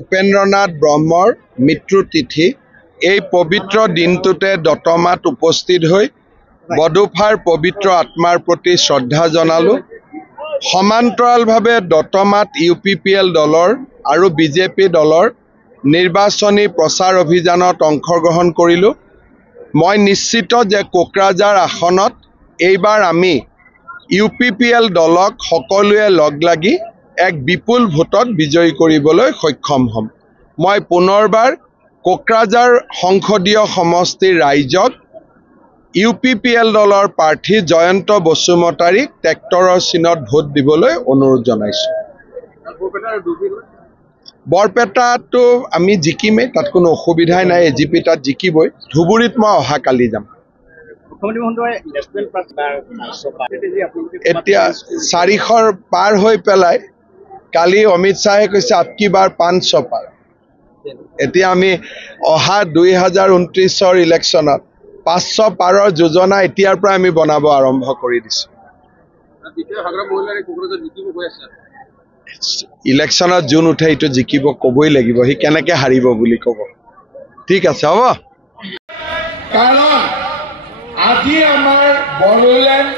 উপেন্দ্ৰনাথ ব্ৰহ্মৰ মৃত্যু তিথি এই পবিত্ৰ দিনটোতে দতমাত উপস্থিত হৈ বডোফাৰ পবিত্ৰ আত্মাৰ প্ৰতি শ্ৰদ্ধা জনালো। সমান্তৰালভাৱে দতমাত UPPL দলৰ আৰু BJP দলৰ নিৰ্বাচনী প্ৰচাৰ অভিযানত অংশগ্ৰহণ কৰিলো। মই নিশ্চিত যে কোকৰাঝাৰ আসনত এইবাৰ আমি UPPL দলক সকলোৱে লগ লাগি এক বিপুল ভোটত বিজয়ী কৰিবলৈ সক্ষম হ'ম। মই পুনৰবাৰ কোকৰাঝাৰ সংসদীয় সমষ্টিৰ ৰাইজক UPPL দলৰ প্ৰাৰ্থী জয়ন্ত বসুমতাৰীক ট্ৰেক্টৰৰ চিনত ভোট দিবলৈ অনুৰোধ জনাইছোঁ। বৰপেটাটো আমি জিকিমেই, তাত কোনো অসুবিধাই নাই। AGP তাত জিকিবই। ধুবুৰীত মই অহাকালি যাম। এতিয়া 400 পাৰ হৈ পেলাই কালি অমিত শ্বাহে কৈছে আপকি বাৰ 500 পাৰ। এতিয়া আমি অহা 2029 ইলেকশ্যনত 500 পাৰৰ যোজনা এতিয়াৰ পৰা আমি বনাব আৰম্ভ কৰি দিছোঁ। ইলেকশ্যনত যোন উঠে এইটো জিকিব ক'বই লাগিব, সি কেনেকৈ হাৰিব বুলি ক'ব। ঠিক আছে, হ'ব। কাৰণ আজি আমাৰ বড়োলেণ্ড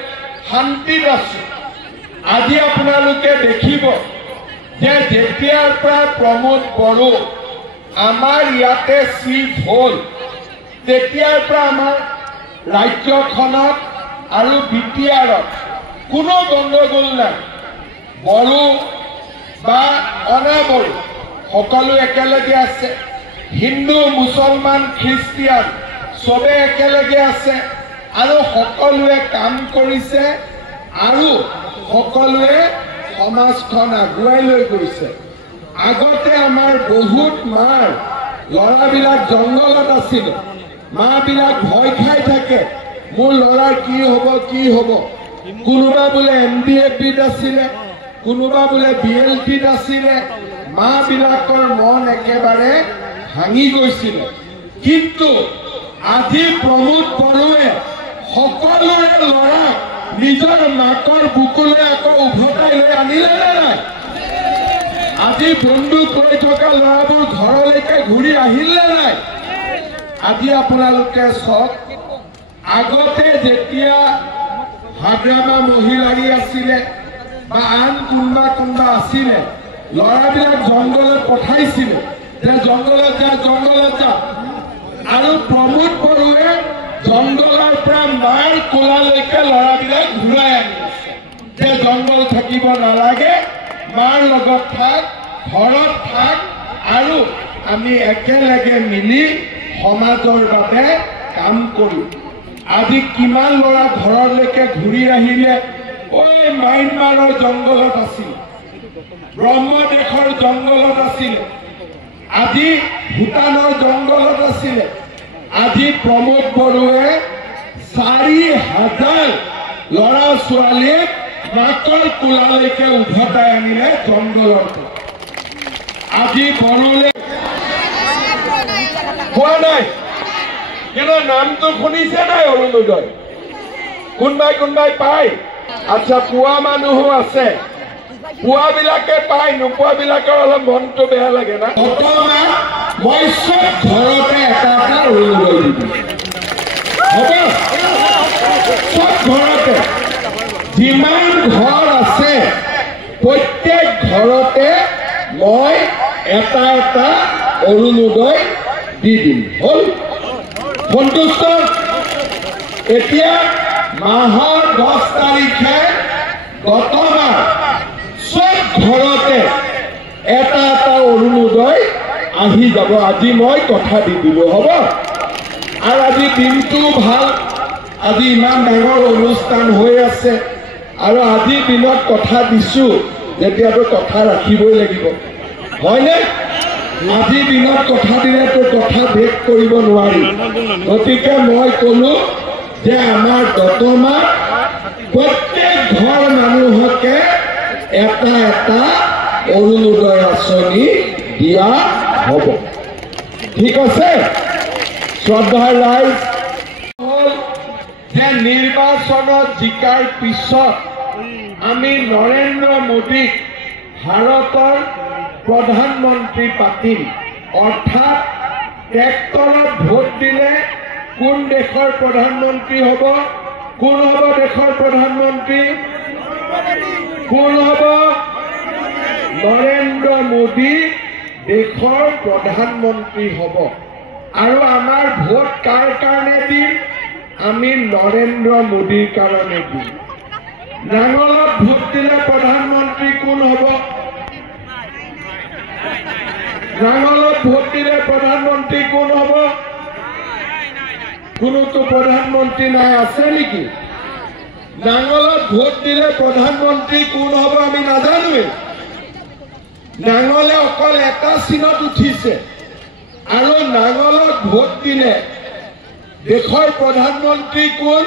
শান্তিত আছে। আজি আপোনালোকে দেখিব যে যেতিয়াৰ পৰা প্ৰমোদ বড়ো আমাৰ ইয়াতে চিফ হ'ল, তেতিয়াৰ পৰা আমাৰ ৰাজ্যখনত আৰু BTRত কোনো গণ্ডগোল নাই। বড়ো বা অনাবড়ো সকলো একেলগে আছে। হিন্দু, মুছলমান, খ্ৰীষ্টিয়ান চবে একেলগে আছে আৰু সকলোৱে কাম কৰিছে আৰু সকলোৱে সমাজখন আগুৱাই লৈ গৈছে। আগতে আমাৰ বহুত মাৰ ল'ৰাবিলাক জংঘলত আছিলে। মাবিলাক ভয় খাই থাকে, মোৰ ল'ৰাৰ কি হ'ব কি হ'ব। কোনোবা বোলে MDAPত আছিলে, কোনোবা বোলে BLTত আছিলে। মাবিলাকৰ মন একেবাৰে ভাঙি গৈছিলে। কিন্তু আজি প্ৰমোদ বড়োৱে সকলোৰে ল'ৰা নিজৰ মাকৰ বুকুলৈ আকৌ উভতাই লৈ আনিলে নে নাই? আজি বন্দুক লৈ থকা ল'ৰাবোৰ ঘৰলৈকে ঘূৰি আহিলে নাই? আজি আপোনালোকে চাওক, আগতে যেতিয়া হাগ্ৰামা মহিলাৰী আছিলে বা আন কোনোবা আছিলে, ল'ৰাবিলাক জংঘলত পঠাইছিলে যে জংঘলত যা। আৰু প্ৰমোদ বড়োৱে জংঘলৰ পৰা মাৰ কোলালৈকে ল'ৰাবিলাক ঘূৰাই আনি আছে যে জংঘল থাকিব নালাগে, মাৰ লগত থাক, ঘৰত থাক আৰু আমি একেলগে মিলি সমাজৰ বাবে কাম কৰিম। আজি কিমান ল'ৰা ঘৰলৈকে ঘূৰি আহিলে। ঐ ম্যানমাৰৰ জংঘলত আছিল, ব্ৰহ্মদেশৰ জংঘলত আছিলে, আজি ভূটানৰ জংঘলত আছিলে। আজি প্ৰমোদ বড়োৱে 4000 ল'ৰা ছোৱালীক মাকৰ কোলালৈকে উভতাই আনিলে জংঘলৰ পৰা। আজি বড়োলে হোৱা নাই, কিন্তু নামটো শুনিছে নাই? অৰুণোদয় কোনোবাই পায়? আচ্ছা, পোৱা মানুহো আছে। পোৱাবিলাকে পায়, নোপোৱাবিলাকৰ অলপ মনটো বেয়া লাগে না। বৰ্তমান মই চব ঘৰতে এটা অৰুণোদয় দিম, হ'ব? চব ঘৰতে যিমান ঘৰ আছে প্ৰত্যেক ঘৰতে মই এটা অৰুণোদয় দি দিম। হ'ল সন্তুষ্ট? এতিয়া মাহৰ 10 তাৰিখে গতমাহ চব ঘৰতে এটা অৰুণোদয় আহি যাব। আজি মই কথা দি দিলোঁ, হ'ব? আৰু আজি দিনটো ভাল, আজি ইমান ডাঙৰ অনুষ্ঠান হৈ আছে আৰু আজিৰ দিনত কথা দিছোঁ যেতিয়াতো কথা ৰাখিবই লাগিব, হয়নে? আজিৰ দিনত কথা দিলেতো কথা ভেদ কৰিব নোৱাৰি। গতিকে মই ক'লো যে আমাৰ দতমাত প্ৰত্যেক ঘৰ মানুহকে এটা অৰুণোদয় আঁচনি দিয়া হ'ব। ঠিক আছে? শ্ৰদ্ধাৰ ৰাইজ, হ'ল যে নিৰ্বাচনত জিকাৰ পিছত আমি নৰেন্দ্ৰ মোদীক ভাৰতৰ প্ৰধানমন্ত্ৰী পাতিম অৰ্থাৎ ট্ৰেক্টৰত ভোট দিলে কোন দেশৰ প্ৰধানমন্ত্ৰী হ'ব কোন হ'ব দেশৰ প্ৰধানমন্ত্ৰী কোন হ'ব নৰেন্দ্ৰ মোদী দেশৰ প্ৰধানমন্ত্ৰী হ'ব আৰু আমাৰ ভোট কাৰ কাৰণে দিম আমি নৰেন্দ্ৰ মোদীৰ কাৰণে দিম নাঙলত ভোট দিলে প্ৰধানমন্ত্ৰী কোন হ'ব নাঙলত ভোট দিলে প্ৰধানমন্ত্ৰী কোন হ'ব কোনোতো প্ৰধানমন্ত্ৰী নাই আছে নেকি নাঙলত ভোট দিলে প্ৰধানমন্ত্ৰী কোন হ'ব আমি নাজানোৱে নাঙলে অকল এটা চিনত উঠিছে আৰু নাঙলত ভোট দিলে দেশৰ প্ৰধানমন্ত্ৰী কোন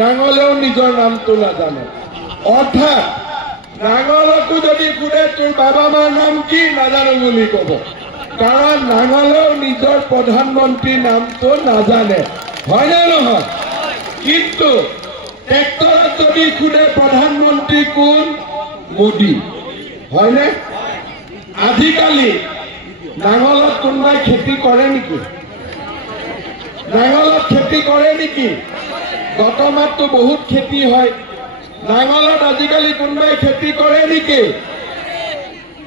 নাঙলেও নিজৰ নামটো নাজানে অৰ্থাৎ নাঙলকো যদি কোনে তোৰ বাবা মাৰ নাম কি নাজানো বুলি ক'ব কাৰণ নাঙলেও নিজৰ প্ৰধানমন্ত্ৰীৰ নামটো নাজানে হয়নে নহয় কিন্তু ট্ৰেক্টৰত যদি কোনে প্ৰধানমন্ত্ৰী কোন মোদী হয়নে আজিকালি নাঙলত কোনোবাই খেতি কৰে নেকি নাঙলত খেতি কৰে নেকি গত মাহতো বহুত খেতি হয় নাঙলত আজিকালি কোনোবাই খেতি কৰে নেকি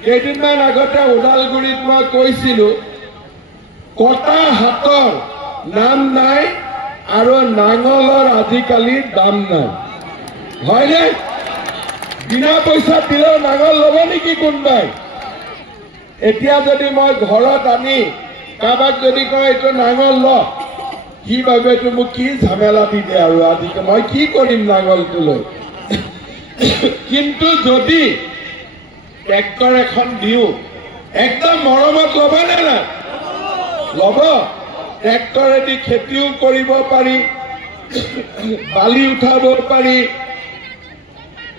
কেইদিনমান আগতে ওদালগুৰিত মই কৈছিলো কটা হাতৰ নাম নাই আৰু নাঙলৰ আজিকালি দাম নাই হয়নে বিনা পইচা দিলেও নাঙল ল'ব নেকি কোনোবাই এতিয়া যদি মই ঘৰত আনি কাৰোবাক যদি কয় এইটো নাঙল ল কি ভাবে এইটো মোক কি ঝামেলা দি দিয়ে আৰু আজিকালি মই কি কৰিম নাঙলটো লৈ কিন্তু যদি ট্ৰেক্টৰ এখন দিওঁ একদম মৰমত ল'বনে নাই ল'ব ট্ৰেক্টৰেদি খেতিও কৰিব পাৰি বালি উঠাব পাৰি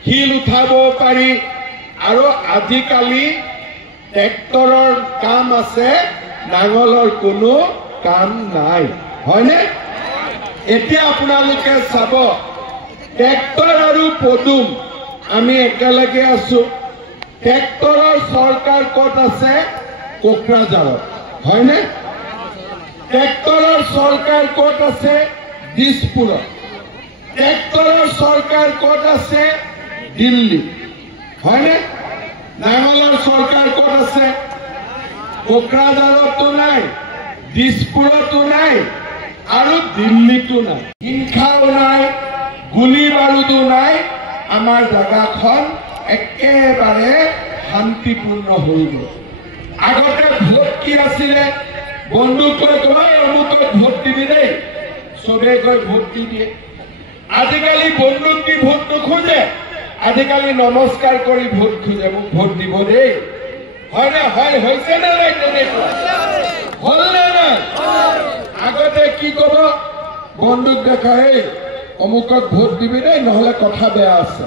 শিল উঠাব পাৰি আৰু আজিকালি ট্ৰেক্টৰৰ কাম আছে নাঙলৰ কোনো কাম নাই হয়নে এতিয়া আপোনালোকে চাব ট্ৰেক্টৰ আৰু পদুম আমি একেলগে আছো ট্ৰেক্টৰৰ চৰকাৰ ক'ত আছে কোকৰাঝাৰত হয়নে ট্ৰেক্টৰৰ চৰকাৰ ক'ত আছে দিছপুৰত ট্ৰেক্টৰৰ চৰকাৰ ক'ত আছে দিল্লী হয়নে নাঙলৰ চৰকাৰ ক'ত আছে কোকৰাঝাৰতো নাই দিছপুৰতো নাই আৰু দিল্লীতো নাই হিংসাও নাই গুলি বাৰুদো নাই আমাৰ জাগাখন একেবাৰে শান্তিপূৰ্ণ হৈ গ'ল আগতে ভোট কি আছিলে বন্দুক লৈ কয় অমুকত ভোট দিবি দেই চবে গৈ ভোট দি দিয়ে আজিকালি বন্দুক দি ভোট নোখোজে আজিকালি নমস্কাৰ কৰি ভোট খোজে মোক ভোট দিব দেই হয়নে হয় হৈছে নে নাই তেনেকুৱা হ'ল নে নাই আগতে কি ক'ব বন্দুক দেখাই অমুকত ভোট দিবি দেই নহ'লে কথা বেয়া আছে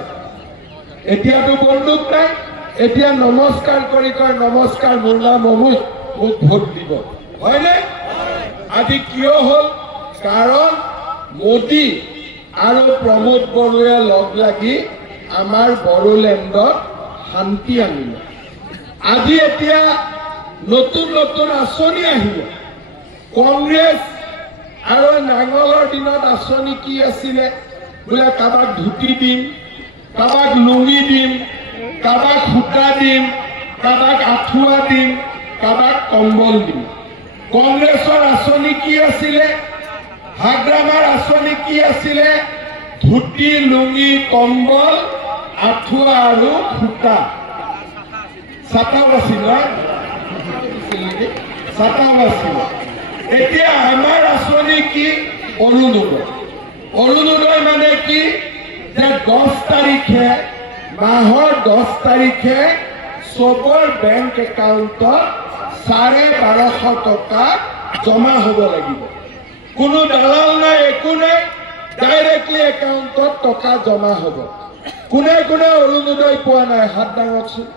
এতিয়াতো বন্দুক নাই এতিয়া নমস্কাৰ কৰি কয় নমস্কাৰ মোৰ নাম অমুক মোক ভোট দিব হয়নে আজি কিয় হ'ল কাৰণ মোদী আৰু প্ৰমোদ বড়োৱে লগ লাগি আমাৰ বড়োলেণ্ডত শান্তি আনিলে আজি এতিয়া নতুন নতুন আঁচনি আহিলে কংগ্ৰেছ আৰু নাঙলৰ দিনত আঁচনি কি আছিলে বোলে কাৰোবাক ধুতি দিম কাৰোবাক লুঙি দিম কাৰোবাক সূতা দিম কাৰোবাক আঁঠুৱা দিম কাৰোবাক কম্বল দিম কংগ্ৰেছৰ আঁচনি কি আছিলে হাগ্ৰামাৰ আঁচনি কি আছিলে ধুতি লুঙি কম্বল আঁঠুৱা আৰু সূতা চাটাও আছিল চাটাও আছিল এতিয়া আমাৰ আঁচনি কি অৰুণোদয় মানে কি যে 10 তাৰিখে মাহৰ 10 তাৰিখে চবৰ বেংক একাউণ্টত 1250 টকা জমা হ'ব লাগিব কোনো দালাল নাই একো নাই ডাইৰেক্টলি একাউণ্টত টকা জমা হ'ব কোনে কোনে অৰুণোদয় পোৱা নাই হাত দাঙকচোন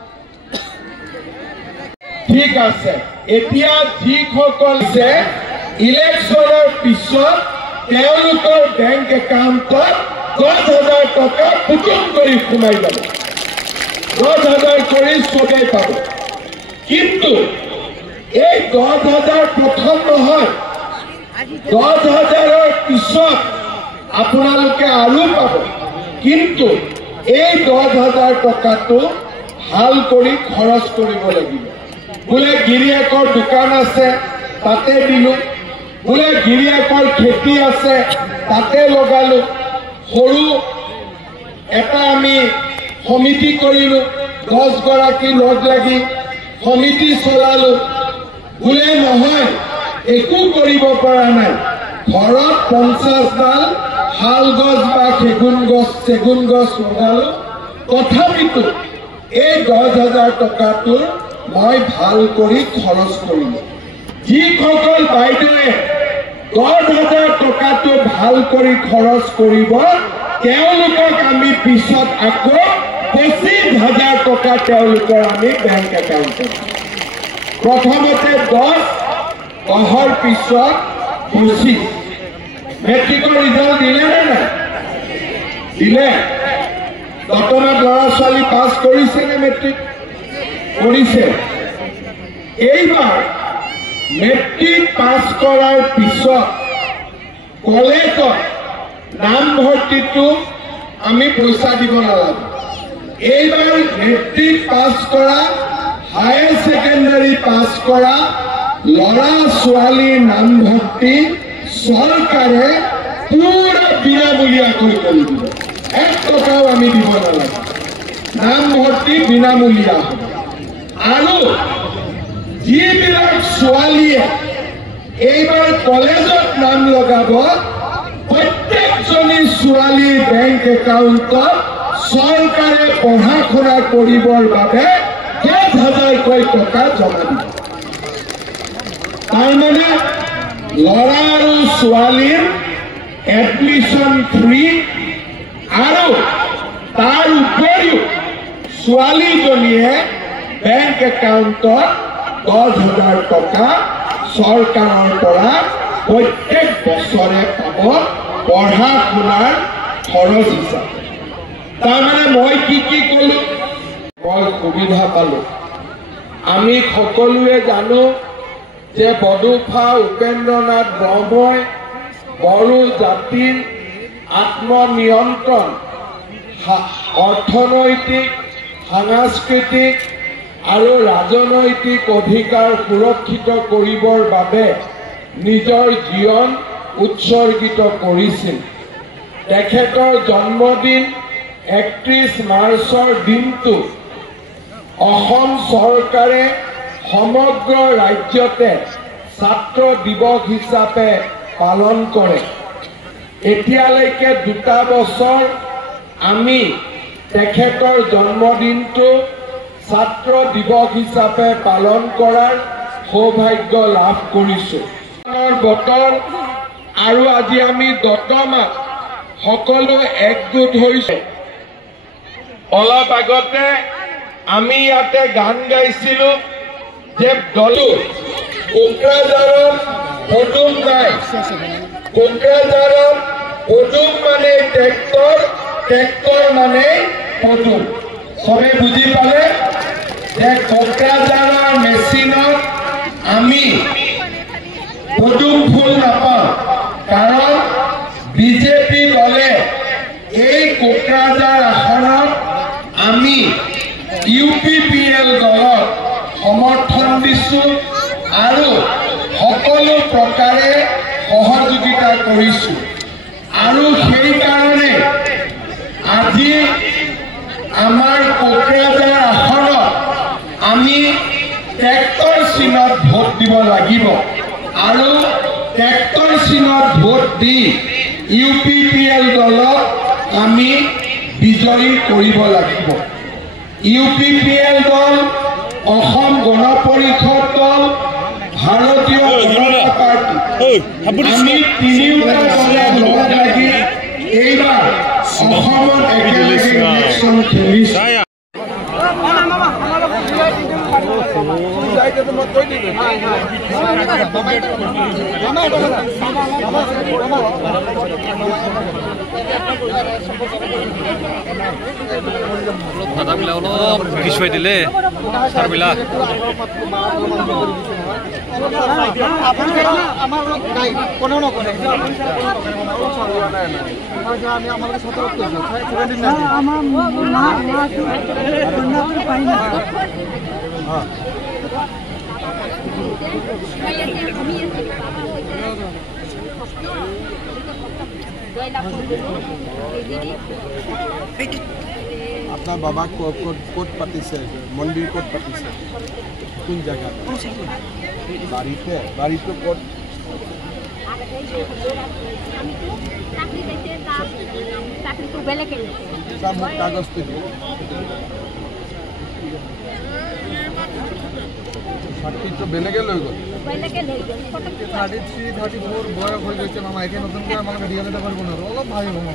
ঠিক আছে এতিয়া যিসকল যে ইলেকশ্যনৰ পিছত তেওঁলোকৰ বেংক একাউণ্টত 10,000 টকা পুটুক কৰি সোমাই যাব 10,000 কৰি চবেই পাব কিন্তু এই 10,000 প্ৰথম নহয়, 10,000ৰ পিছত আপোনালোকে আৰু পাব। কিন্তু এই 10,000 টকাটো ভাল কৰি খৰচ কৰিব লাগিব। বোলে গিৰিয়েকৰ দোকান আছে তাতে দিলোঁ, বোলে গিৰিয়েকৰ খেতি আছে তাতে লগালোঁ, সৰু এটা আমি সমিতি কৰিলোঁ, 10 গৰাকী লগ লাগি সমিতি চলালোঁ। বোলে নহয় একো কৰিব পৰা নাই, ঘৰত 50ডাল শাল গছ বা চেগুন গছ লগালোঁ, তথাপিতো এই 10,000 টকাটোৰ মই ভাল কৰি খৰচ কৰিলোঁ। যিসকল বাইদেৱে 10,000 টকাটো ভাল কৰি খৰচ কৰিব, তেওঁলোকক আমি পিছত আকৌ 25,000 টকা তেওঁলোকৰ আমি বেংক একাউণ্টত প্ৰথমতে 10 পিছত 25। মেট্ৰিকৰ ৰিজাল্ট দিলে নে নাই? দিলে। বৰ্তমান ল'ৰা ছোৱালী পাছ কৰিছে নে? মেট্ৰিক কৰিছে। এইবাৰ মেট্ৰিক পাছ কৰাৰ পিছত কলেজত নামভৰ্তিটো আমি পইচা দিব নালাগে। এইবাৰ মেট্ৰিক পাছ কৰা, হায়াৰ ছেকেণ্ডাৰী পাছ কৰা ল'ৰা ছোৱালীৰ নামভৰ্তি চৰকাৰে পুৰা বিনামূলীয়াকৈ কৰি দিব। 1 টকাও আমি দিব নালাগে। নামভৰ্তি বিনামূলীয়া হ'ব। আৰু যিবিলাক ছোৱালীয়ে এইবাৰ কলেজত নাম লগাব, প্ৰত্যেকজনী ছোৱালীৰ বেংক একাউণ্টত চৰকাৰে পঢ়া শুনা কৰিবৰ বাবে 10,000কৈ টকা জমা দিব। তাৰমানে ল'ৰা আৰু ছোৱালীৰ এডমিশ্যন ফ্ৰী, আৰু তাৰ উপৰিও ছোৱালীজনীয়ে বেংক একাউণ্টত 10,000 টকা চৰকাৰৰ পৰা প্ৰত্যেক বছৰে পাব পঢ়া শুনাৰ খৰচ হিচাপে। তাৰমানে মই কি ক'লো, মই সুবিধা পালোঁ। আমি সকলোৱে জানো যে বডোফা উপেন্দ্ৰনাথ ব্ৰহ্মই বড়ো জাতিৰ আত্মনিয়ন্ত্ৰণ, অৰ্থনৈতিক, সাংস্কৃতিক আৰু ৰাজনৈতিক অধিকাৰ সুৰক্ষিত কৰিবৰ বাবে নিজৰ জীৱন উৎসৰ্গিত কৰিছিল। তেখেতৰ জন্মদিন 31 মাৰ্চৰ দিনটো অসম চৰকাৰে সমগ্ৰ ৰাজ্যতে ছাত্ৰ দিৱস হিচাপে পালন কৰে। এতিয়ালৈকে 2টা বছৰ আমি তেখেতৰ জন্মদিনটো ছাত্ৰ দিৱস হিচাপে পালন কৰাৰ সৌভাগ্য লাভ কৰিছোঁ। বতৰ আৰু আজি আমি দতমাত সকলো একগোট হৈছোঁ। অলপ আগতে আমি ইয়াতে গান গাইছিলোঁ যে দলো কোকৰাঝাৰৰ পদুম গাই। কোকৰাঝাৰৰ পদুম মানে ট্ৰেক্টৰ, ট্ৰেক্টৰ মানে পদুম। সবে বুজি পালে যে কোকৰাঝাৰৰ মেচিনত আমি পদুম ফুল নাপাওঁ, কাৰণ বিজেপি দলে এই কোকৰাঝাৰ আসনত আমি UPPL দলক সমৰ্থন দিছোঁ আৰু সকলো প্ৰকাৰে সহযোগিতা কৰিছোঁ। আৰু সেইকাৰণে আজি আমাৰ কোকৰাঝাৰ আসনত আমি ট্ৰেক্টৰ চিনত ভোট দিব লাগিব, আৰু ট্ৰেক্টৰ চিনত ভোট দি UPPL দলক আমি বিজয়ী কৰিব লাগিব। UPPL দল, অসম গণ পৰিষদ দল, ভাৰতীয় জনতা পাৰ্টি, আমি তিনিওটা দলে লগ লাগি এইবাৰ অসমত একেলগে ইলেকশ্যন খেলিছোঁ। দাদাবিলাক অলপ পিছুৱাই দিলে ছাৰবিলাক আপনার বাবা কোট পাতিছে মন্দির কোট পাতিছে কোন জায়গা বাড়িতে কোট কাগজ সাক্ষী তো বেলেগে লৈ গ'ল 33, 34 বয়স হৈ গৈছে মামা এতিয়া নতুন করে আমাকে দিয়া দিতে পারবো না অলপ ভাবি মামা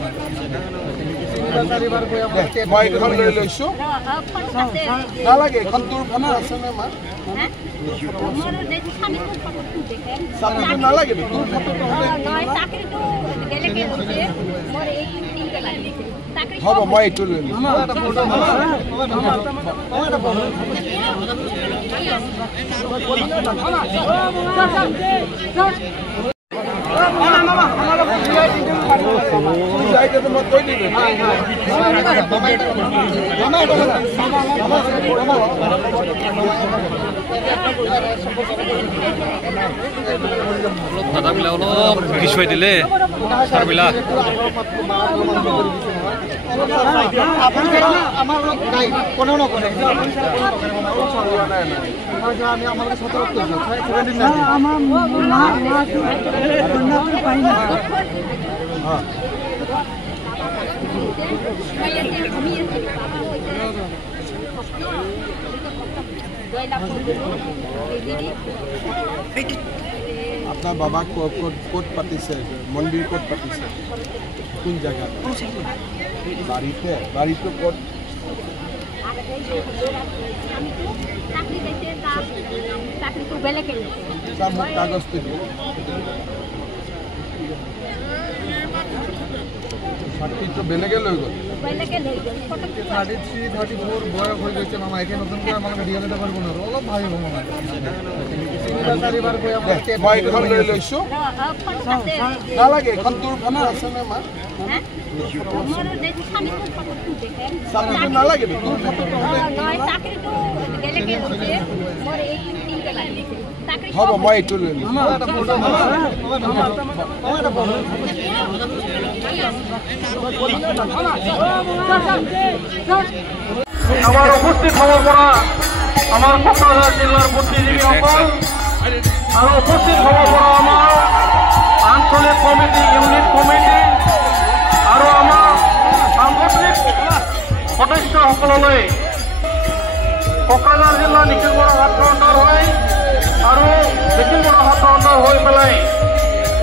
মই এখন লৈ লৈছো নালাগে এখন তোৰ ফটো আছে নে মা চাকৰি নালাগে তোৰ ফটো হ'ব মই এইটো লৈ দাদাবিলাক অলপ পিছুৱাই দিলে ছাৰবিলাক আপনার বাবা কোট পাতিছে মন্দির কোট পাতিছে কোন জায়গা বাড়িতে কোট কাগজ সাক্ষী তো বেলেগে লৈ গ'ল 33, 34 বয়স হৈ গৈছে মামা এতিয়া নতুন করে আমাকে দিয়া দিতে পারবো না অলপ ভাবি মামা মই এখন লৈ লৈছো নালাগে এখন তোৰ ফটো আছে নে মা চাকৰি নালাগে তোৰ ফটো হ'ব মই এইটো লৈ আমার উপস্থিত হওয়ার পরা আমার কোকরাঝার জেলার বুদ্ধিজীবীসকল আর উপস্থিত হওয়ার পরা আমার আঞ্চলিক কমিটি ইউনিট কমিটি আর আমার সাংগঠনিক সদস্যসকললৈ কোকরাঝার জেলা নিখিলগড় হাতখণ্ডৰ হৈ আৰু নিখিলগড় হাতখণ্ডৰ হৈ পেলাই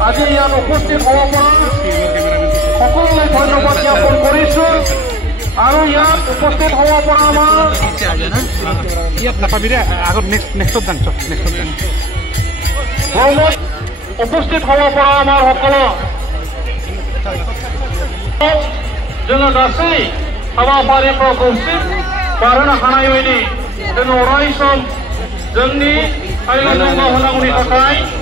আজি ইয়াত উপস্থিত হ'ব পৰা সকলোলৈ ধন্যবাদ জ্ঞাপন কৰিছোঁ আৰু ইয়াত উপস্থিত হ'ব পৰা আমাৰ উপস্থিত হ'ব পৰা আমাৰ সকলো जोङो गासै हाबाफारिफ्राव खौसे बारहोनो हानाय बायदि जोङो अराय सम जोंनि आयेन होनांगौनि थाखाय